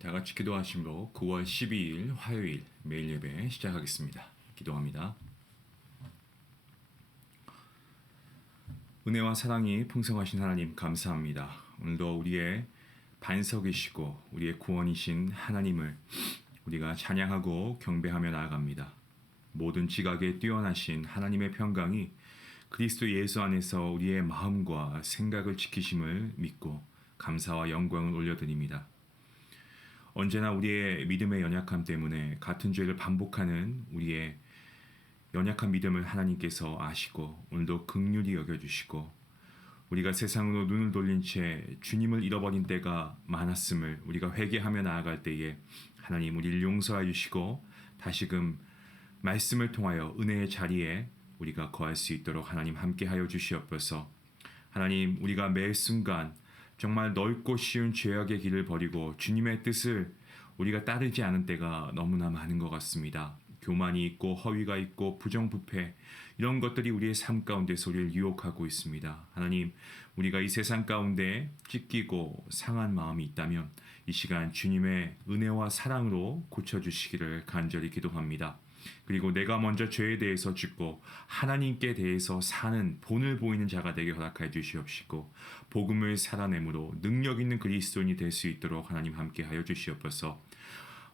다 같이 기도하심으로 9월 12일 화요일 매일 예배 시작하겠습니다. 기도합니다. 은혜와 사랑이 풍성하신 하나님 감사합니다. 오늘도 우리의 반석이시고 우리의 구원이신 하나님을 우리가 찬양하고 경배하며 나아갑니다. 모든 지각에 뛰어나신 하나님의 평강이 그리스도 예수 안에서 우리의 마음과 생각을 지키심을 믿고 감사와 영광을 올려드립니다. 언제나 우리의 믿음의 연약함 때문에 같은 죄를 반복하는 우리의 연약한 믿음을 하나님께서 아시고 오늘도 긍휼히 여겨주시고 우리가 세상으로 눈을 돌린 채 주님을 잃어버린 때가 많았음을 우리가 회개하며 나아갈 때에 하나님 우리를 용서해 주시고 다시금 말씀을 통하여 은혜의 자리에 우리가 거할 수 있도록 하나님 함께하여 주시옵소서. 하나님 우리가 매 순간 정말 넓고 쉬운 죄악의 길을 버리고 주님의 뜻을 우리가 따르지 않은 때가 너무나 많은 것 같습니다. 교만이 있고 허위가 있고 부정부패 이런 것들이 우리의 삶 가운데서 우리를 유혹하고 있습니다. 하나님 우리가 이 세상 가운데 찢기고 상한 마음이 있다면 이 시간 주님의 은혜와 사랑으로 고쳐주시기를 간절히 기도합니다. 그리고 내가 먼저 죄에 대해서 죽고 하나님께 대해서 사는 본을 보이는 자가 되게 허락하여 주시옵시고 복음을 살아내므로 능력 있는 그리스도인이 될 수 있도록 하나님 함께하여 주시옵소서.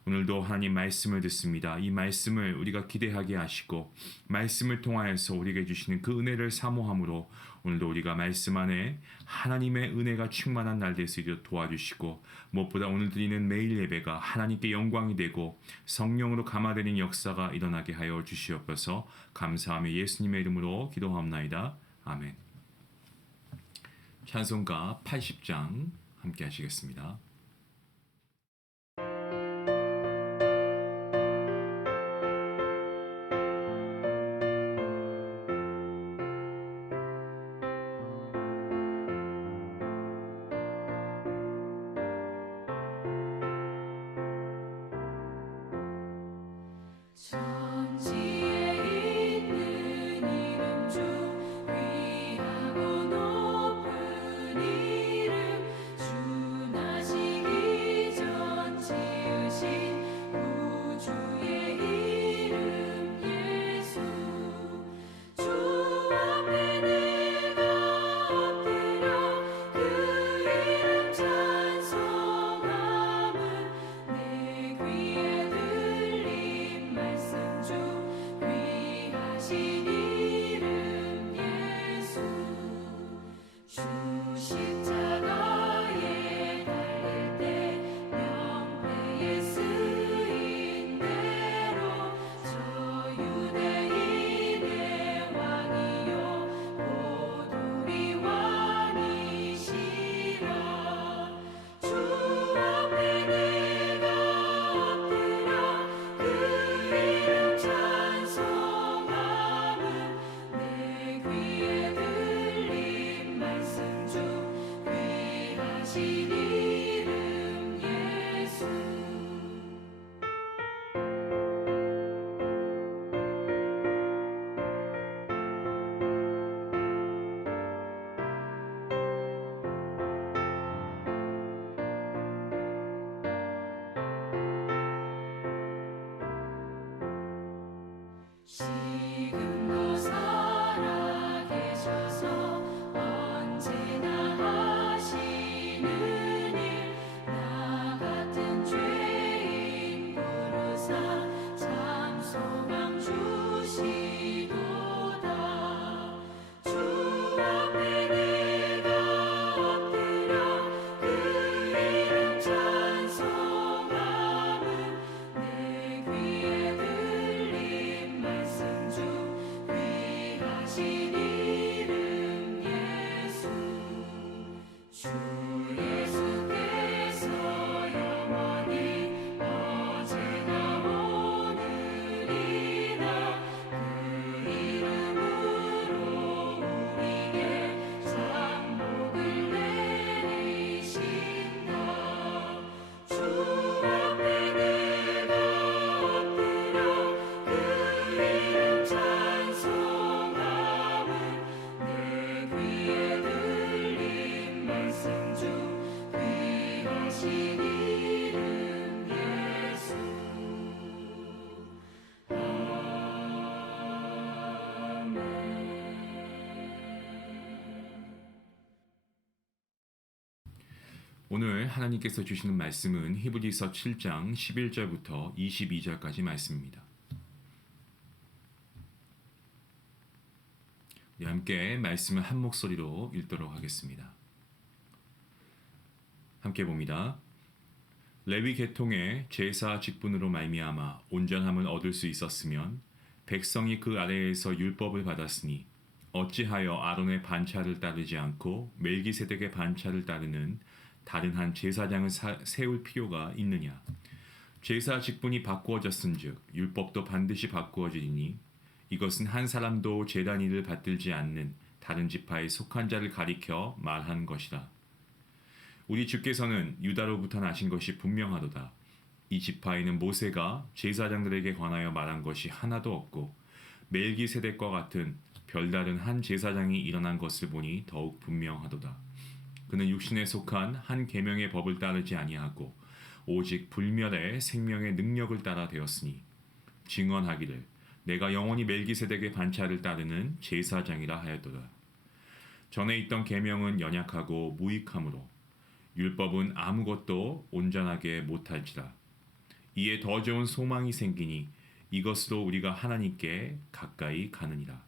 오늘도 하나님 말씀을 듣습니다. 이 말씀을 우리가 기대하게 하시고 말씀을 통하여서 우리에게 주시는 그 은혜를 사모함으로 오늘도 우리가 말씀 안에 하나님의 은혜가 충만한 날 될 수 있도록 도와주시고 무엇보다 오늘 드리는 매일 예배가 하나님께 영광이 되고 성령으로 감화되는 역사가 일어나게 하여 주시옵소서. 감사하며 예수님의 이름으로 기도하옵나이다. 아멘. 찬송가 80장 함께 하시겠습니다. 오늘 하나님께서 주시는 말씀은 히브리서 7장 11절부터 22절까지 말씀입니다. 우리 함께 말씀을 한 목소리로 읽도록 하겠습니다. 함께 봅니다. 레위 계통의 제사 직분으로 말미암아 온전함을 얻을 수 있었으면 백성이 그 아래에서 율법을 받았으니 어찌하여 아론의 반차를 따르지 않고 멜기세덱의 반차를 따르는 다른 한 제사장을 세울 필요가 있느냐. 제사 직분이 바꾸어졌은즉 율법도 반드시 바꾸어지니 이것은 한 사람도 제단 일을 받들지 않는 다른 지파에 속한 자를 가리켜 말한 것이라. 우리 주께서는 유다로부터 나신 것이 분명하도다. 이 지파에는 모세가 제사장들에게 관하여 말한 것이 하나도 없고 멜기세덱과 같은 별다른 한 제사장이 일어난 것을 보니 더욱 분명하도다. 그는 육신에 속한 한 계명의 법을 따르지 아니하고 오직 불멸의 생명의 능력을 따라 되었으니 증언하기를 내가 영원히 멜기세덱의 반차를 따르는 제사장이라 하였도다. 전에 있던 계명은 연약하고 무익하므로 율법은 아무것도 온전하게 못할지라. 이에 더 좋은 소망이 생기니 이것으로 우리가 하나님께 가까이 가느니라.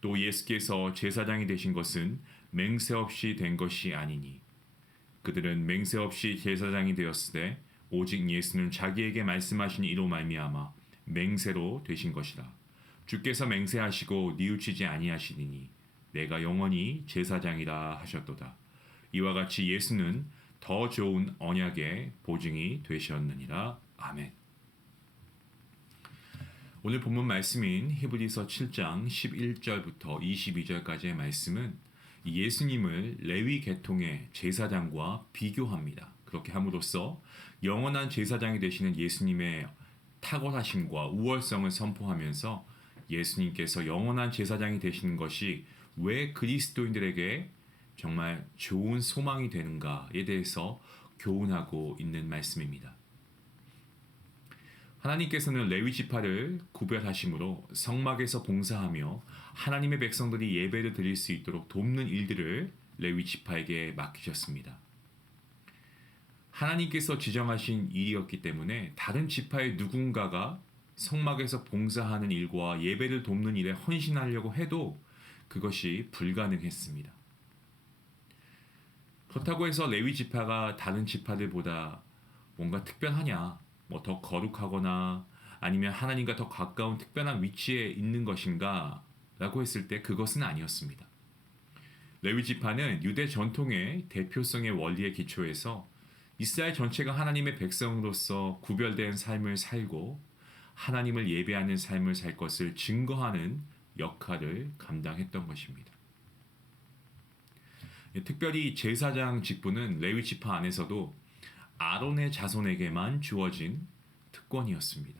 또 예수께서 제사장이 되신 것은 맹세 없이 된 것이 아니니 그들은 맹세 없이 제사장이 되었으되 오직 예수는 자기에게 말씀하신 이로 말미암아 맹세로 되신 것이라. 주께서 맹세하시고 뉘우치지 아니하시리니 내가 영원히 제사장이라 하셨도다. 이와 같이 예수는 더 좋은 언약의 보증이 되셨느니라. 아멘. 오늘 본문 말씀인 히브리서 7장 11절부터 22절까지의 말씀은 예수님을 레위 계통의 제사장과 비교합니다. 그렇게 함으로써 영원한 제사장이 되시는 예수님의 탁월하심과 우월성을 선포하면서 예수님께서 영원한 제사장이 되시는 것이 왜 그리스도인들에게 정말 좋은 소망이 되는가에 대해서 교훈하고 있는 말씀입니다. 하나님께서는 레위 지파를 구별하심으로 성막에서 봉사하며 하나님의 백성들이 예배를 드릴 수 있도록 돕는 일들을 레위 지파에게 맡기셨습니다. 하나님께서 지정하신 일이었기 때문에 다른 지파의 누군가가 성막에서 봉사하는 일과 예배를 돕는 일에 헌신하려고 해도 그것이 불가능했습니다. 그렇다고 해서 레위 지파가 다른 지파들보다 뭔가 특별하냐, 뭐 더 거룩하거나 아니면 하나님과 더 가까운 특별한 위치에 있는 것인가 라고 했을 때 그것은 아니었습니다. 레위 지파는 유대 전통의 대표성의 원리에 기초해서 이스라엘 전체가 하나님의 백성으로서 구별된 삶을 살고 하나님을 예배하는 삶을 살 것을 증거하는 역할을 감당했던 것입니다. 특별히 제사장 직분은 레위 지파 안에서도 아론의 자손에게만 주어진 특권이었습니다.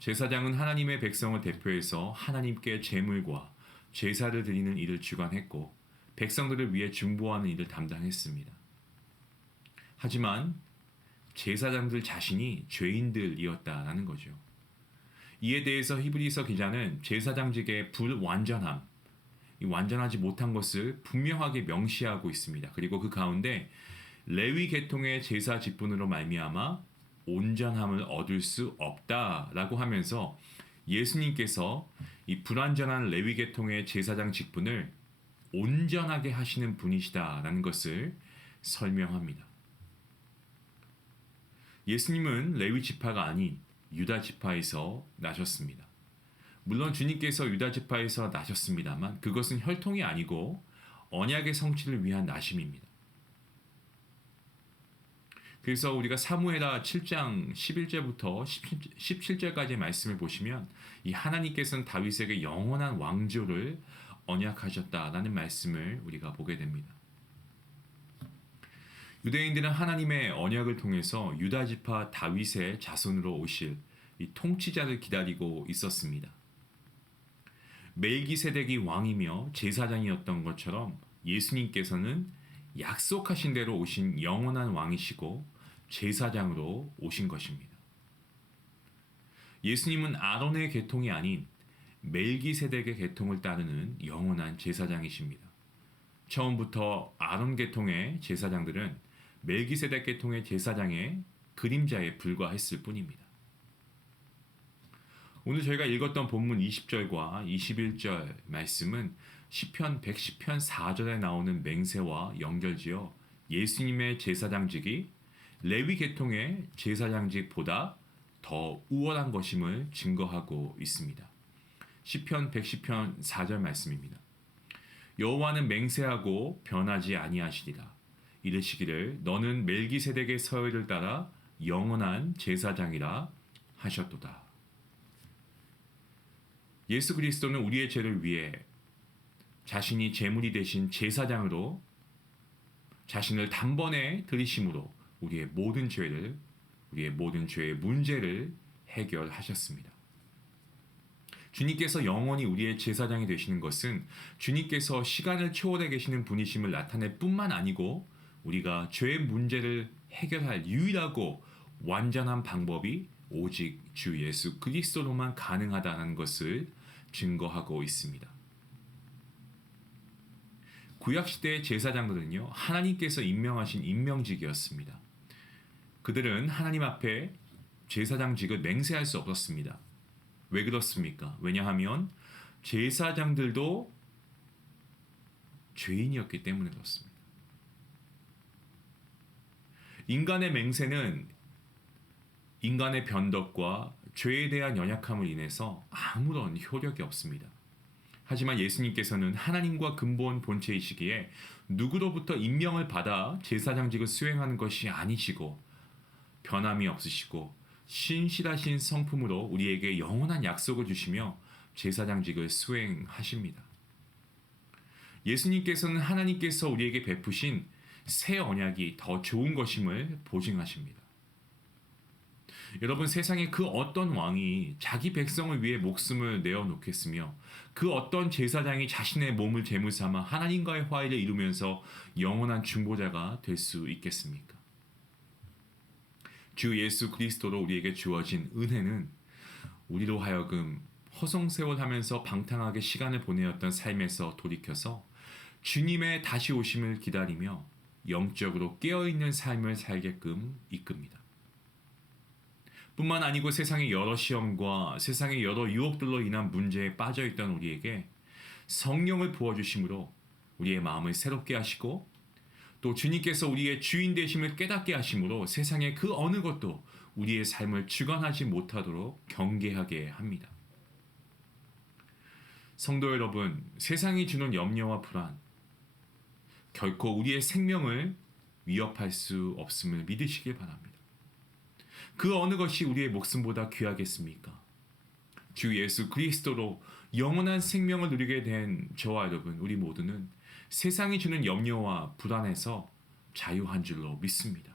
제사장은 하나님의 백성을 대표해서 하나님께 제물과 제사를 드리는 일을 주관했고 백성들을 위해 중보하는 일을 담당했습니다. 하지만 제사장들 자신이 죄인들이었다라는 거죠. 이에 대해서 히브리서 기자는 제사장직의 불완전함, 이 완전하지 못한 것을 분명하게 명시하고 있습니다. 그리고 그 가운데 레위 계통의 제사 직분으로 말미암아 온전함을 얻을 수 없다라고 하면서 예수님께서 이 불완전한 레위 계통의 제사장 직분을 온전하게 하시는 분이시다라는 것을 설명합니다. 예수님은 레위 지파가 아닌 유다 지파에서 나셨습니다. 물론 주님께서 유다 지파에서 나셨습니다만 그것은 혈통이 아니고 언약의 성취를 위한 나심입니다. 그래서 우리가 사무엘하 7장 11절부터 17절까지의 말씀을 보시면 이 하나님께서는 다윗에게 영원한 왕조를 언약하셨다라는 말씀을 우리가 보게 됩니다. 유대인들은 하나님의 언약을 통해서 유다 지파 다윗의 자손으로 오실 이 통치자를 기다리고 있었습니다. 멜기세덱이 왕이며 제사장이었던 것처럼 예수님께서는 약속하신 대로 오신 영원한 왕이시고 제사장으로 오신 것입니다. 예수님은 아론의 계통이 아닌 멜기세덱의 계통을 따르는 영원한 제사장이십니다. 처음부터 아론 계통의 제사장들은 멜기세덱 계통의 제사장의 그림자에 불과했을 뿐입니다. 오늘 저희가 읽었던 본문 20절과 21절 말씀은 시편 110편 4절에 나오는 맹세와 연결지어 예수님의 제사장직이 레위 계통의 제사장직보다 더 우월한 것임을 증거하고 있습니다. 시편 110편 4절 말씀입니다. 여호와는 맹세하고 변하지 아니하시리라. 이르시기를 너는 멜기세덱의 서열을 따라 영원한 제사장이라 하셨도다. 예수 그리스도는 우리의 죄를 위해 자신이 제물이 되신 제사장으로 자신을 단번에 들이심으로 우리의 모든 죄의 문제를 해결하셨습니다. 주님께서 영원히 우리의 제사장이 되시는 것은 주님께서 시간을 초월해 계시는 분이심을 나타낼 뿐만 아니고 우리가 죄의 문제를 해결할 유일하고 완전한 방법이 오직 주 예수 그리스도로만 가능하다는 것을 증거하고 있습니다. 구약시대의 제사장들은요, 하나님께서 임명하신 임명직이었습니다. 그들은 하나님 앞에 제사장직을 맹세할 수 없었습니다. 왜 그렇습니까? 왜냐하면 제사장들도 죄인이었기 때문에 그렇습니다. 인간의 맹세는 인간의 변덕과 죄에 대한 연약함을 인해서 아무런 효력이 없습니다. 하지만 예수님께서는 하나님과 근본 본체이시기에 누구로부터 임명을 받아 제사장직을 수행하는 것이 아니시고 변함이 없으시고 신실하신 성품으로 우리에게 영원한 약속을 주시며 제사장직을 수행하십니다. 예수님께서는 하나님께서 우리에게 베푸신 새 언약이 더 좋은 것임을 보증하십니다. 여러분, 세상에 그 어떤 왕이 자기 백성을 위해 목숨을 내어놓겠으며 그 어떤 제사장이 자신의 몸을 제물 삼아 하나님과의 화해를 이루면서 영원한 중보자가 될 수 있겠습니까? 주 예수 그리스도로 우리에게 주어진 은혜는 우리로 하여금 허송세월하면서 방탕하게 시간을 보내었던 삶에서 돌이켜서 주님의 다시 오심을 기다리며 영적으로 깨어있는 삶을 살게끔 이끕니다. 뿐만 아니고 세상의 여러 시험과 세상의 여러 유혹들로 인한 문제에 빠져있던 우리에게 성령을 부어주심으로 우리의 마음을 새롭게 하시고 또 주님께서 우리의 주인 되심을 깨닫게 하심으로 세상의 그 어느 것도 우리의 삶을 주관하지 못하도록 경계하게 합니다. 성도 여러분, 세상이 주는 염려와 불안, 결코 우리의 생명을 위협할 수 없음을 믿으시길 바랍니다. 그 어느 것이 우리의 목숨보다 귀하겠습니까? 주 예수 그리스도로 영원한 생명을 누리게 된 저와 여러분, 우리 모두는 세상이 주는 염려와 불안에서 자유한 줄로 믿습니다.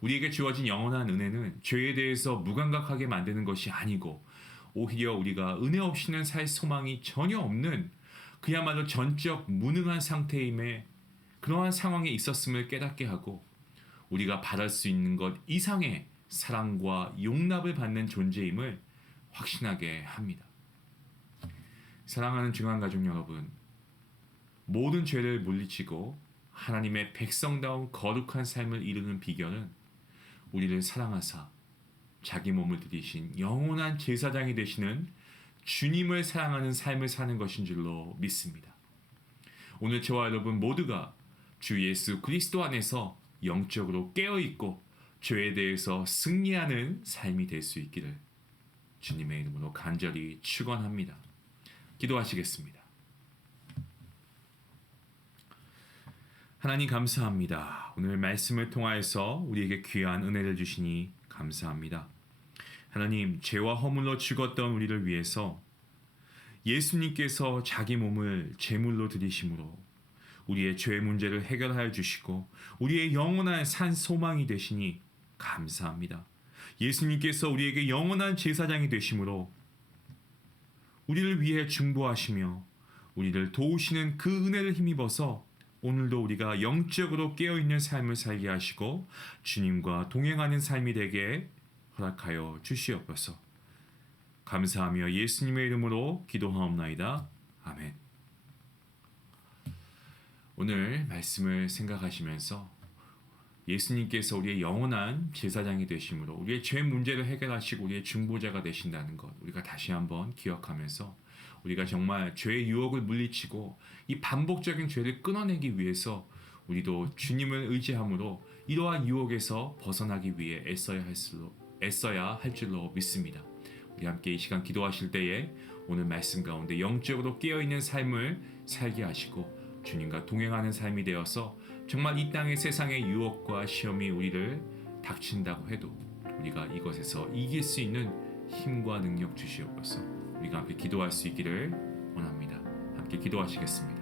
우리에게 주어진 영원한 은혜는 죄에 대해서 무감각하게 만드는 것이 아니고 오히려 우리가 은혜 없이는 살 소망이 전혀 없는 그야말로 전적 무능한 상태임에 그러한 상황에 있었음을 깨닫게 하고 우리가 바랄 수 있는 것 이상의 사랑과 용납을 받는 존재임을 확신하게 합니다. 사랑하는 중앙가족 여러분, 모든 죄를 물리치고 하나님의 백성다운 거룩한 삶을 이루는 비결은 우리를 사랑하사 자기 몸을 드리신 영원한 제사장이 되시는 주님을 사랑하는 삶을 사는 것인 줄로 믿습니다. 오늘 저와 여러분 모두가 주 예수 그리스도 안에서 영적으로 깨어있고 죄에 대해서 승리하는 삶이 될 수 있기를 주님의 이름으로 간절히 축원합니다. 기도하시겠습니다. 하나님 감사합니다. 오늘 말씀을 통하여서 우리에게 귀한 은혜를 주시니 감사합니다. 하나님, 죄와 허물로 죽었던 우리를 위해서 예수님께서 자기 몸을 제물로 드리심으로 우리의 죄 문제를 해결하여 주시고 우리의 영원한 산 소망이 되시니 감사합니다. 예수님께서 우리에게 영원한 제사장이 되심으로 우리를 위해 중보하시며 우리를 도우시는 그 은혜를 힘입어서 오늘도 우리가 영적으로 깨어있는 삶을 살게 하시고 주님과 동행하는 삶이 되게 허락하여 주시옵소서. 감사하며 예수님의 이름으로 기도하옵나이다. 아멘. 오늘 말씀을 생각하시면서 예수님께서 우리의 영원한 제사장이 되심으로 우리의 죄 문제를 해결하시고 우리의 중보자가 되신다는 것 우리가 다시 한번 기억하면서 우리가 정말 죄의 유혹을 물리치고 이 반복적인 죄를 끊어내기 위해서 우리도 주님을 의지함으로 이러한 유혹에서 벗어나기 위해 애써야 할 줄로 믿습니다. 우리 함께 이 시간 기도하실 때에 오늘 말씀 가운데 영적으로 깨어있는 삶을 살게 하시고 주님과 동행하는 삶이 되어서 정말 이 땅의 세상의 유혹과 시험이 우리를 닥친다고 해도 우리가 이것에서 이길 수 있는 힘과 능력 주시옵소서. 우리가 함께 기도할 수 있기를 원합니다. 함께 기도하시겠습니다.